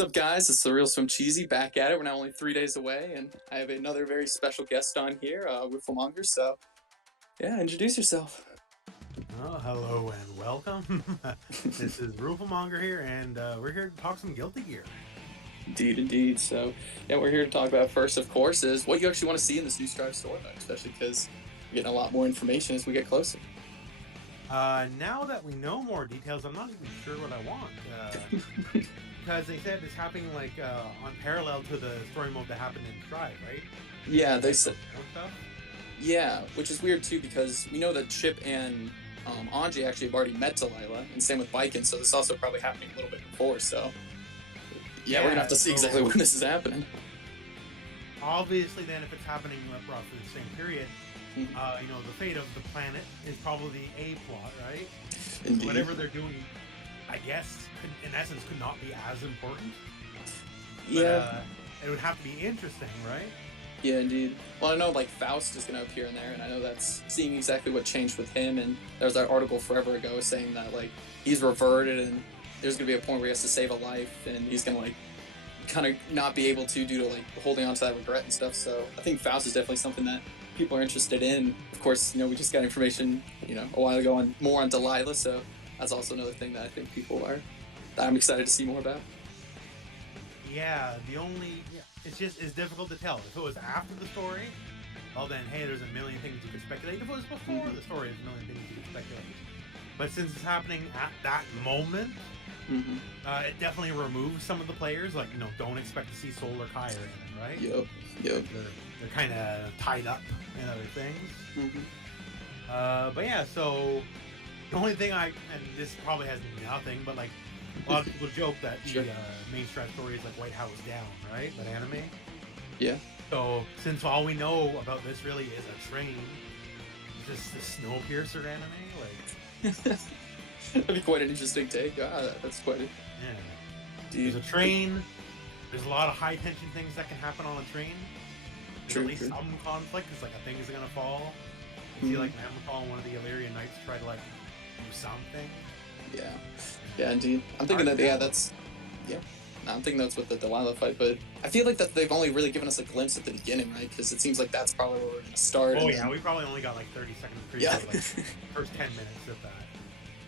What's up, guys? It's the Real Swim Cheesy back at it. We're now only 3 days away, and I have another very special guest on here, Rifflemonger. So, yeah, introduce yourself. Oh, hello and welcome. This is Rooflemonger here, and we're here to talk some Guilty Gear. Indeed, indeed. So, yeah, we're here to talk about first, of course, is what you actually want to see in this new Strive story mode, especially because we're getting a lot more information as we get closer. Now that we know more details, I'm not even sure what I want. Because they said it's happening like on parallel to the story mode that happened in Strive, right? Yeah, they Like said. stuff. Yeah, which is weird too because we know that Chip and Anji actually have already met Delilah, and same with Biken. So this is also probably happening a little bit before. So, yeah, we're gonna have to see exactly when this is happening. Obviously, then if it's happening roughly the same period, Mhm. the fate of the planet is probably the A plot, right? Indeed. Whatever they're doing, I guess, in essence, could not be as important. But, Yeah. it would have to be interesting, right? Yeah, indeed. Well, I know like Faust is going to appear in there, and I know that's seeing exactly what changed with him. And there was that article forever ago saying that like he's reverted, and there's going to be a point where he has to save a life, and he's going to like kind of not be able to due to like holding on to that regret and stuff. So I think Faust is definitely something that people are interested in. Of course, we just got information, a while ago on more on Delilah, so that's also another thing that I think people are that I'm excited to see more about. Yeah, it's difficult to tell. If it was after the story, well then, hey, there's a million things you could speculate. If it was before the story, there's a million things you could speculate. But since it's happening at that moment, Mm-hmm. it definitely removes some of the players. Like, don't expect to see Soul or Kai or anything, right? Yep. Yep. They're kind of tied up in other things. Mm-hmm. But yeah, so the only thing and this probably has nothing, but like a lot of people joke that Sure. the main Strive story is like White House Down, right? That anime. Yeah. So since all we know about this really is a train, is this the Snowpiercer anime? Like, That'd be quite an interesting take. That's quite it. yeah, Dude. there's a train. There's a lot of high tension things that can happen on a train. There's True, at least true. some conflict. It's like a thing is gonna fall. You see, like Mammothal and one of the Illyrian Knights try to like do something. Yeah. Yeah, indeed. I'm thinking that, yeah, that's. Yeah. No, I'm thinking that's with the Delilah fight, but I feel like that they've only really given us a glimpse at the beginning, right? Because it seems like that's probably where we're going to start. Oh and yeah, then- we probably only got like 30 seconds preview, Yeah. like first 10 minutes of that.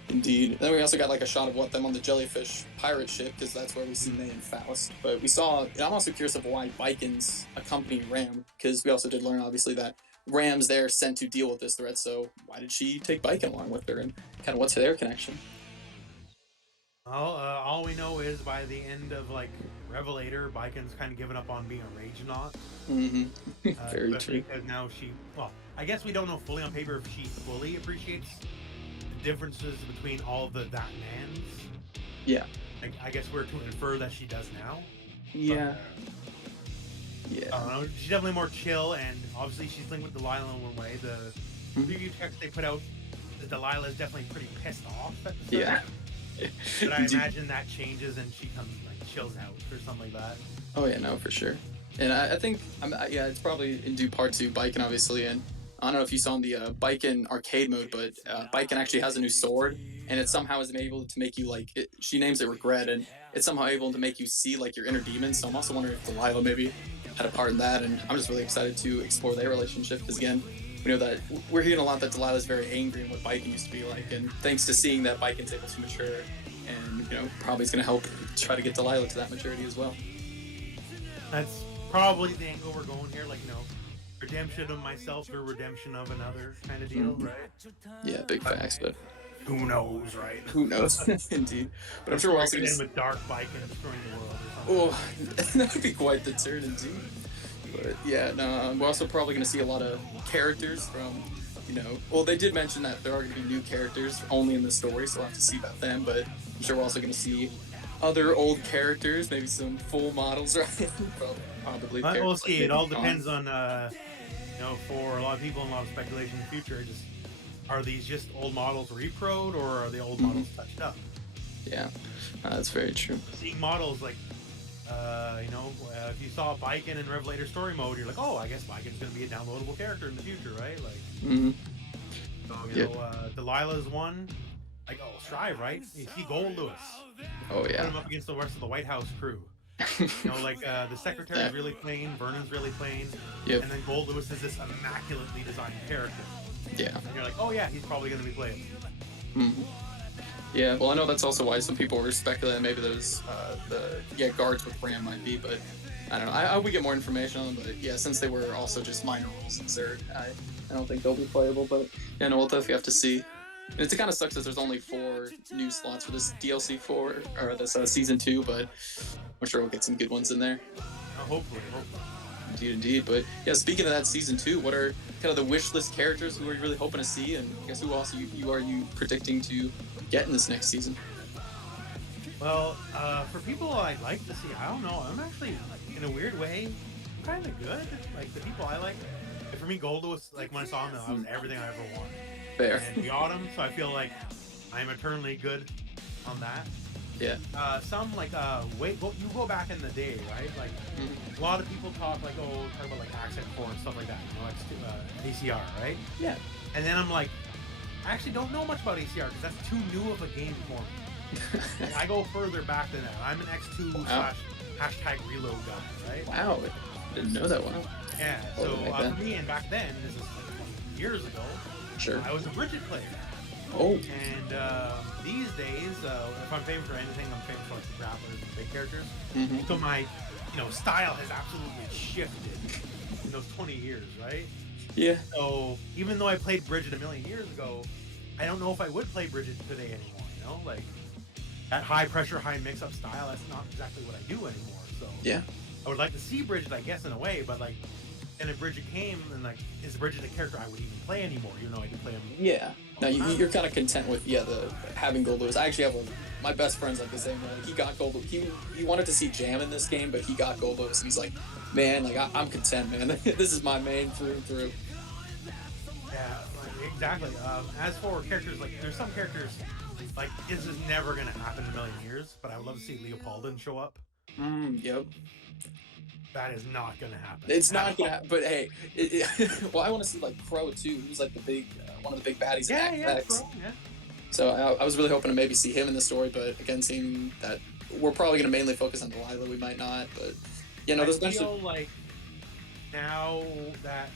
Indeed. Then we also got like a shot of them on the jellyfish pirate ship, because that's where we see May and Faust. But we saw, and I'm also curious of why Biken's accompanying Ram, because we also did learn, obviously, that Ram's there sent to deal with this threat, so why did she take Biken along with her, and kind of what's their connection? Well, all we know is by the end of like Revelator, Biken's kind of given up on being a Rage-Naut. Mm-hmm. Very Especially true. because now I guess we don't know fully on paper if she fully appreciates the differences between all the that mans. Yeah. I guess we're to infer that she does now. Yeah. But, Yeah. I don't know. She's definitely more chill, and obviously she's linked with Delilah in one way. The preview text they put out, the Delilah is definitely pretty pissed off at the start. Yeah. But I Indeed. imagine that changes and she comes like chills out or something like that. Oh yeah, no, for sure. And I think, yeah, it's probably in due part to Biken, obviously. And I don't know if you saw in the Biken arcade mode, but Biken actually has a new sword, and it somehow is able to make you like. She names it Regret, and it's somehow able to make you see like your inner demons. So I'm also wondering if Delilah maybe had a part in that, and I'm just really excited to explore their relationship because again, we know that we're hearing a lot that Delilah's very angry and what Biken used to be like, and thanks to seeing that Biken's able to mature, and probably is going to help try to get Delilah to that maturity as well. That's probably the angle we're going here, like redemption of myself or redemption of another kind of deal, Mhm. right? Yeah, big facts, but Who knows, right? who knows? Indeed. But I'm sure we're also Get going in to. with Dark Biken destroying the world or something. Oh, that would be quite the turn indeed. But yeah, no, we're also probably going to see a lot of characters from, well, they did mention that there are going to be new characters only in the story, so we'll have to see about them. But I'm sure we're also going to see other old characters, maybe some full models, right? Probably. We'll characters see. like It all maybe depends on, for a lot of people and a lot of speculation in the future. Just are these just old models reproed or are the old models touched up? Yeah, that's very true. Seeing models like, if you saw Biken in Revelator story mode, you're like, oh, I guess Biken's going to be a downloadable character in the future, right? Like, Mm-hmm. so, Delilah's one. Like, oh, Strive, right? You see Gold Lewis. Oh Put yeah. him up against the rest of the White House crew. You know, like the secretary is really plain, Vernon's really plain, Yep. and then Gold Lewis is this immaculately designed character. Yeah. And you're like, oh yeah, he's probably going to be playable. Mhm. Yeah. Well, I know that's also why some people were speculating maybe those guards with Ram might be, but I don't know. I we get more information on them, but yeah, since they were also just minor roles in Zerg, I don't think they'll be playable. But yeah, no, we'll definitely have to see. And it kind of sucks that there's only 4 new slots for this DLC 4 or this season 2, but I'm sure we'll get some good ones in there. Hopefully. Indeed, indeed. But yeah, speaking of that season 2, what are kind of the wish list characters who are you really hoping to see, and I guess who else are you predicting to get in this next season? Well, for people I'd like to see, I don't know. I'm actually, in a weird way, kind of good. Like the people I like. For me, Gold was like when I saw him, that was everything I ever wanted. Fair. And the autumn, so I feel like I'm eternally good on that. Yeah. Some like you go back in the day, right? Like Mhm. a lot of people talk about like Accent 4 and stuff like that. You know, like ACR, right? Yeah. And then I'm like, I actually don't know much about ACR because that's too new of a game for me. Like, I go further back than that. I'm an X2 Wow. / hashtag reload guy, right? Wow. Didn't know that one. Yeah. Oh, So like that. for me, and back then, this is like 20 years ago, Sure. I was a Bridget player. Oh. And these days, if I'm famous for anything, I'm famous for like the grapplers and the big characters. Hmm. So my, style has absolutely shifted in those 20 years, right? Yeah. So even though I played Bridget a million years ago, I don't know if I would play Bridget today anymore. You know, like that high pressure, high mix up style. That's not exactly what I do anymore. So Yeah. I would like to see Bridget, I guess, in a way, but like, and if Bridget came, then like, is Bridget a character I would even play anymore? Even though I can play him. Yeah. No, you're kind of content with the having Gold Lewis. I actually have my best friend's like the same way. Like, he got Gold. He wanted to see Jam in this game, but he got Gold Lewis, and he's like, man, like I'm content, man. This is my main through and through. Yeah, like, exactly. As for characters, like there's some characters, like this is never gonna happen in a million years, but I would love to see Leopoldin show up. Yep. That is not gonna happen. It's not gonna. But hey, well, I want to see like Crow too, who's like the big one of the big baddies in Act X. Bro, yeah. So I was really hoping to maybe see him in the story, but again, seeing that we're probably going to mainly focus on Delilah, we might not. But there's I feel like now that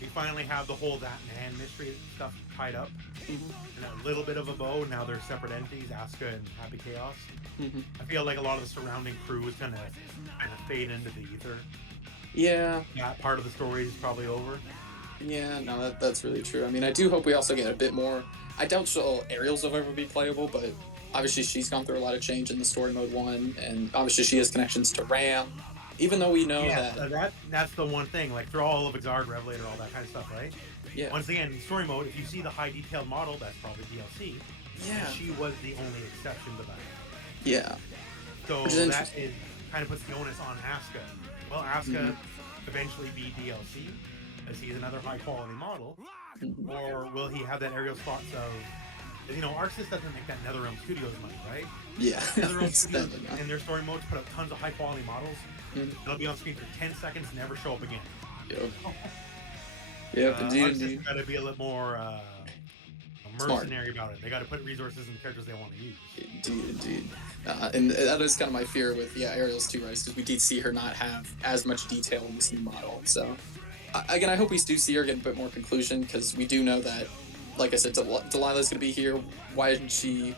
we finally have the whole That Man mystery stuff tied up Mhm. and a little bit of a bow. Now they're separate entities, Asuka and Happy Chaos. Mhm. I feel like a lot of the surrounding crew is gonna kind of fade into the ether. Yeah, That part of the story is probably over. yeah, no, that's really true. I mean, I do hope we also get a bit more. I doubt Ariel's will ever be playable, but obviously she's gone through a lot of change in the story mode 1, and obviously she has connections to Ram. Even though we know That's the one thing. Like through all of Exard, Revelator, all that kind of stuff, right? yeah, Once again, in story mode, if you see the high detailed model, that's probably DLC. yeah, And she was the only exception to that. yeah, So Which is that interesting. kind of puts the onus on Asuka. Will Asuka eventually be DLC? As he's another high quality model, Mhm. or will he have that aerial spots of? Arxis doesn't make that NetherRealm Studios money, right? yeah. NetherRealm Studios Standing up. in their story modes put up tons of high quality models. Mhm. They'll be on screen for 10 seconds, never show up again. Yep. Yep, indeed, indeed. Got to be a little more Smart. mercenary about it. They got to put resources in the characters they want to use. Indeed, indeed. And that is kind of my fear with Ariel's too, right? Because we did see her not have as much detail in this new model. So again, I hope we do see her get a bit more conclusion, because we do know that, like I said, Delilah's going to be here. Why is she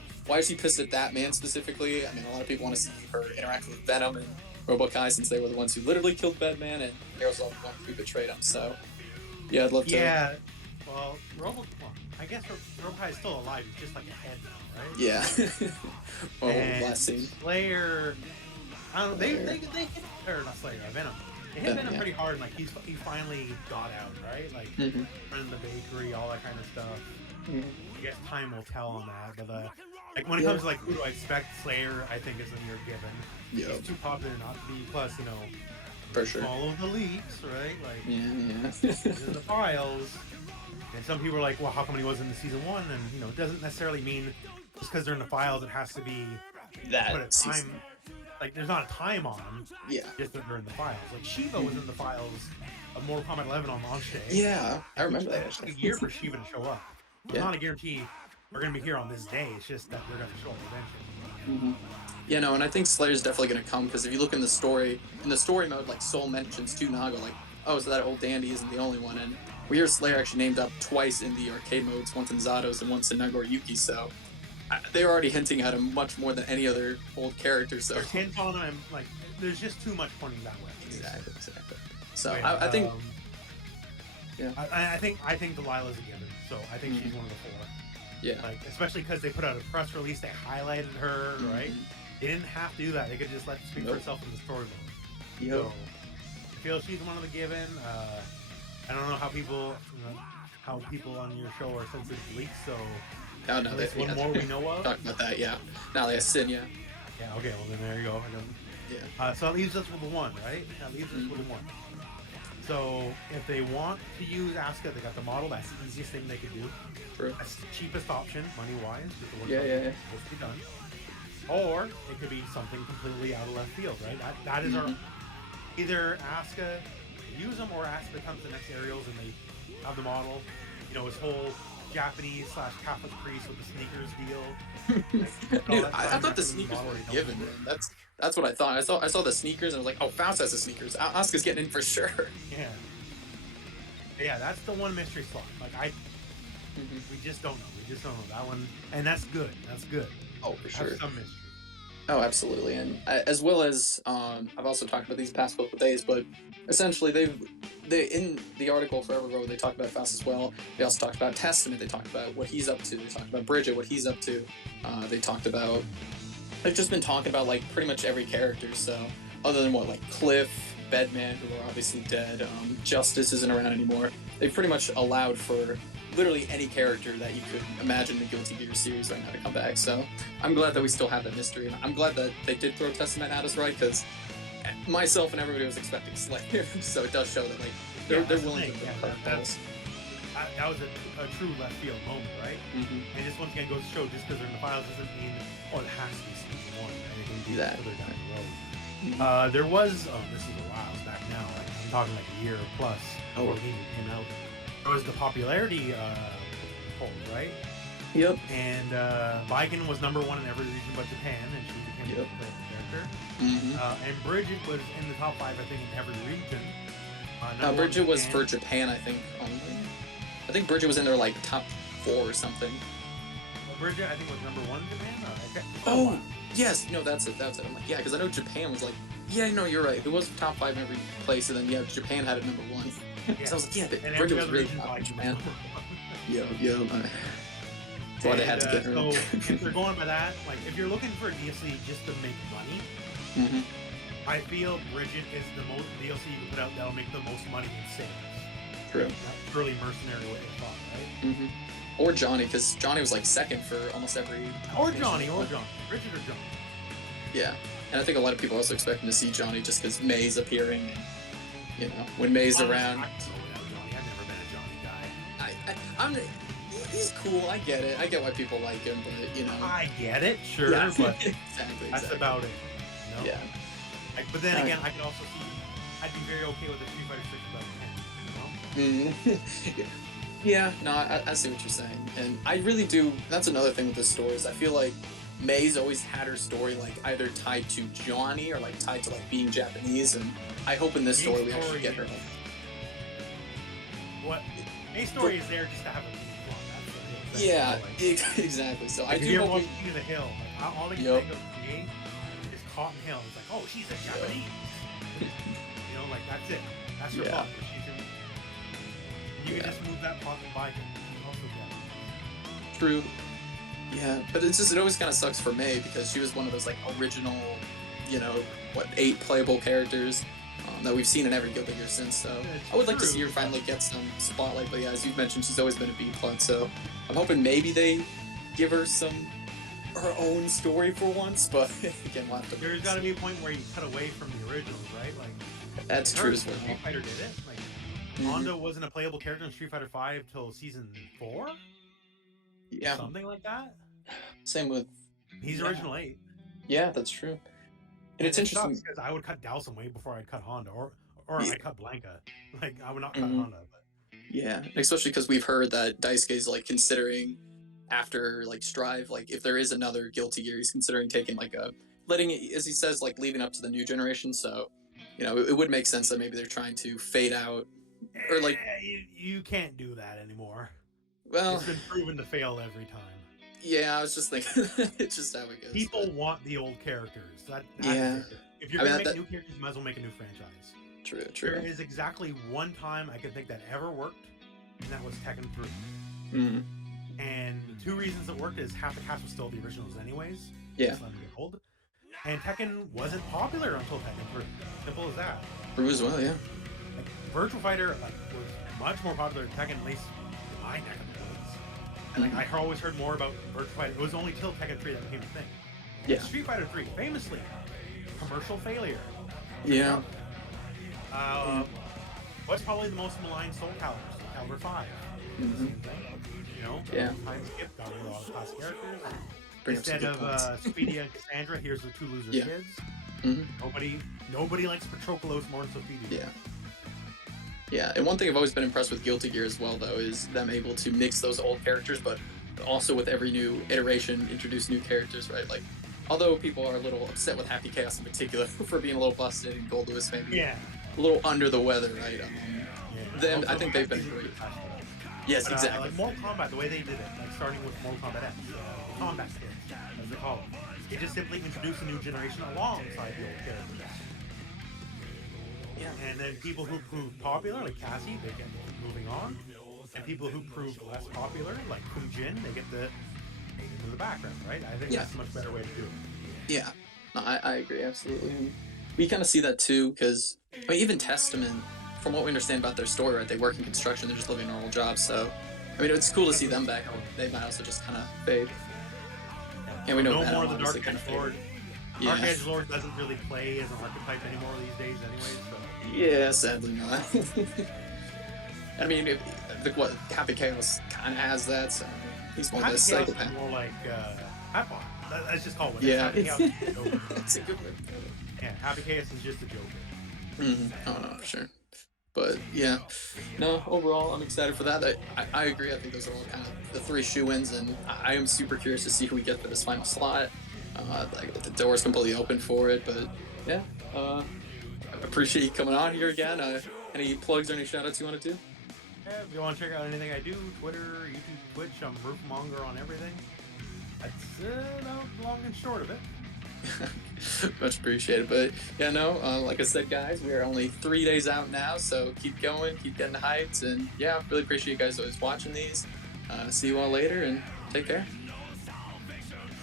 pissed at that man specifically? I mean, a lot of people want to see her interact with Venom and Robokai, since they were the ones who literally killed Batman, and Ariel's the one who betrayed him. So yeah, I'd love to. Yeah. Well, I guess Robokai is still alive. He's just like a head now, right? Yeah. Well, And last scene. Slayer. I don't know. They hit, or not Slayer, Venom. They hit Venom, Venom yeah. pretty hard. Like he finally got out, right? Like Mhm. running the bakery, all that kind of stuff. Mhm. I guess time will tell on that. But like when it comes to like who do I expect, Slayer I think is a near given. Yeah, He's too popular not to be. Plus, for sure. follow the leaks, right? Like Yeah. in the files. And some people are like, well, how come he wasn't in season 1? And it doesn't necessarily mean just because they're in the files it has to be put a That time. season. Like there's not a time on them, Yeah. just that they're in the files. Like Shiva was in the files of Mortal Kombat 11 on launch day. Yeah, I remember that It took actually. a year for Shiva to show up. It's Yeah. not a guarantee we're gonna be here on this day. It's just that they're gonna show up eventually. Mhm. Yeah, no, and I think Slayer's definitely gonna come because if you look in the story mode, like Soul mentions to Naga, like, oh, so that old dandy isn't the only one, and we hear Slayer actually named up twice in the arcade modes, once in Zados and once in Nagoriyuki, so they're already hinting at him much more than any other old character. So There's hints on him, like there's just too much pointing that way. exactly, exactly. So Oh, yeah, I think, yeah, I think Delilah's a given. So I think she's one of the four. yeah, Like especially because they put out a press release, they highlighted her, right? They didn't have to do that. They could just let her speak for herself in the story mode. Yep. So I feel she's one of the given. I don't know how people on your show are sensitive to leaks, so Oh no, at least one more we know of. Talking about that, yeah. Now they have Sin, yeah. Yeah, okay, well then there you go. Yeah. So that leaves us with the one, right? That leaves us with the one. So if they want to use Asuka, they got the model. That's the easiest thing they could do. True. That's the cheapest option, money-wise. With the work Yeah, that's yeah. supposed to be done. Or it could be something completely out of left field, right? That is our either Asuka use them or Asuka becomes the next Aerials and they have the model. You know, his whole Japanese / Catholic priest with the sneakers deal. Dude, I thought the sneakers were a given, man. That's what I thought. I saw the sneakers and I was like, oh, Faust has the sneakers. Asuka's getting in for sure. Yeah. Yeah, that's the one mystery slot. Like we just don't know. We just don't know that one, and that's good. That's good. Oh, for sure. Have some mystery. Oh, absolutely, and as well as I've also talked about these past couple of days, but essentially they in the article Forever Road they talked about Faust as well. They also talked about Testament. They talked about what he's up to. They talked about Bridget, what he's up to. They talked about. They've just been talking about like pretty much every character. So other than what like Cliff, Bedman, who are obviously dead, Justice isn't around anymore. They've pretty much allowed for literally any character that you could imagine in the Guilty Gear series right now to come back. So I'm glad that we still have that mystery, and I'm glad that they did throw Testament at us, right? Because myself and everybody was expecting Slayer, so it does show that like they're willing to put curveballs. That was a true left field moment, right? And just once again goes to show just because they're in the files doesn't mean it has to be season one. Right? It can be further down the road. There was this is a while back now. Like, I'm talking like a year plus before the game came out. There was the popularity poll, right? Yep. And Viken was #1 in every region but Japan, and she became the character. And Bridget was in the top 5, I think, in every region. Bridget was for Japan, I think. Only. I think Bridget was in their like top 4 or something. Well, Bridget, I think, was #1 in Japan. Okay. Oh, yes. No, that's it. That's it. I'm like, yeah, because I know Japan was like, yeah, no, you're right. It was top 5 in every place, and then yeah, Japan had it #1. So I was like, yeah, but Bridget was really top in Japan. Yeah. That's why they had to get her. So if they're going by that, like if you're looking for a DLC just to make money, I feel Bridget is the most DLC you can put out that'll make the most money in sales. True. That early mercenary what they thought, right? Or Johnny, because Johnny was like second for almost every. Or Johnny. Bridget or Johnny. Yeah, and I think a lot of people are also expecting to see Johnny just because May's appearing. And, you know, when May's around. I've never been a Johnny guy. I'm. He's cool. I get it. I get why people like him, but you know. I get it, sure, yeah. but exactly. That's about it. You know? Yeah. But then again, I could also see. I'd be very okay with the Street Fighter 6 about 10. You know? Yeah. No, I see what you're saying, and I really do. That's another thing with this story is I feel like May's always had her story like either tied to Johnny or like tied to like being Japanese, and I hope in this story we actually get her. Like, what? May's story is there just to have a plot. That's yeah, exactly. So I do hear hope King of the Hill. Like, all they can think of May is Cotton Hill. It's like, oh, she's a Japanese. You know, like that's it. That's her plot. You can just move that plot to Viking. True. Yeah, but it's just it always kind of sucks for May because she was one of those like original, 8 playable characters that we've seen in every Guilty Gear since. So I would like to see her finally get some spotlight. But yeah, as you've mentioned, she's always been a B plot. So I'm hoping maybe they give her her own story for once. But again, we'll have to. There's got to be a point where you cut away from the originals, right? Like that's true as well. Street Fighter did it. Like Honda wasn't a playable character in Street Fighter 5 till season 4. Yeah, something like that. Same with. He's original 8. Yeah, that's true. And it's interesting because I would cut Dhalsim way before I'd cut Honda, or I'd cut Blanca. Like I would not cut Honda. But yeah, especially because we've heard that Daisuke's like considering after like Strive, like if there is another Guilty Gear, he's considering taking like a letting it, as he says, like leaving up to the new generation. So, it would make sense that maybe they're trying to fade out or like, You can't do that anymore. well, It's been proven to fail every time. yeah, I was just thinking it's just how it goes. People But want the old characters. That's yeah, it. If you're I mean gonna make that new characters, you might as well make a new franchise. true, There true. is exactly one time I could think that ever worked, and that was Tekken 3. Mm, And the two reasons it worked is half the cast was still the originals anyways. yeah, Just let me get old. And Tekken wasn't popular until Tekken 3. Simple as that. true as well. Yeah, Like, Virtual Fighter was much more popular than Tekken, at least in my neck of the woods. And Mhm. I always heard more about Virtual Fighter. It was only till Tekken 3 that became a thing. yeah, Street Fighter 3, famously, commercial failure. yeah. Uh, what's probably the most maligned Soul Calibur? Soul Calibur 5. Hmm. Same thing. Yeah. Time skip, got rid of all the classic characters. Bring up some Instead good of points. Speedy and Cassandra, here's the two loser Yeah. kids. Hmm. Nobody likes Patroclus more than Sophia. Yeah. Yeah, and one thing I've always been impressed with Guilty Gear as well, though, is them able to mix those old characters, but also with every new iteration, introduce new characters, right? Like, although people are a little upset with Happy Chaos in particular for being a little busted and Gold Lewis maybe Yeah. a little under the weather, right? Yeah. Them, Also, I think they've been Happy great. Chaos. Yes, But, exactly. like Mortal Kombat, the way they did it, like starting with Mortal Kombat X, Combat Kids, as they call them, they just simply introduced a new generation alongside the old characters. Yeah. And then people who proved popular, like Cassie, they get moving on. And people who proved less popular, like Kujin, they get the fade into the background, right? I think Yeah. that's a much better way to do it. Yeah, no, I agree absolutely. And we kind of see that too, because even Testament, from what we understand about their story, right? They work in construction, they're just living normal jobs. So, I mean, it's cool to see them back. They might also just kind of fade. And we know no Venom more the Dark obviously Edge kinda Lord. Yeah. Dark Edge Lord doesn't really play as an archetype anymore these days, anyway. So Yeah, sadly not. I mean, what Happy Chaos kind of has that. So he's more of Happy a Chaos psychopath. is more like Hatbot. Let's just call it. Yeah. Happy Chaos is a joker. That's a good one. Yeah, Happy Chaos is just a joker. Oh no, for sure. But yeah, no. Overall, I'm excited for that. I agree. I think those are all kind of the three shoe-ins, and I am super curious to see who we get for this final slot. Like the door's completely open for it, but yeah. I appreciate you coming on here again. Any plugs or any shout-outs you want to do? Yeah, if you want to check out anything I do, Twitter, YouTube, Twitch, I'm Roofmonger on everything. That's about long and short of it. Much appreciated. But yeah, no, like I said, guys, we are only 3 days out now, so keep going, keep getting hyped, and yeah, really appreciate you guys always watching these. See you all later, and take care.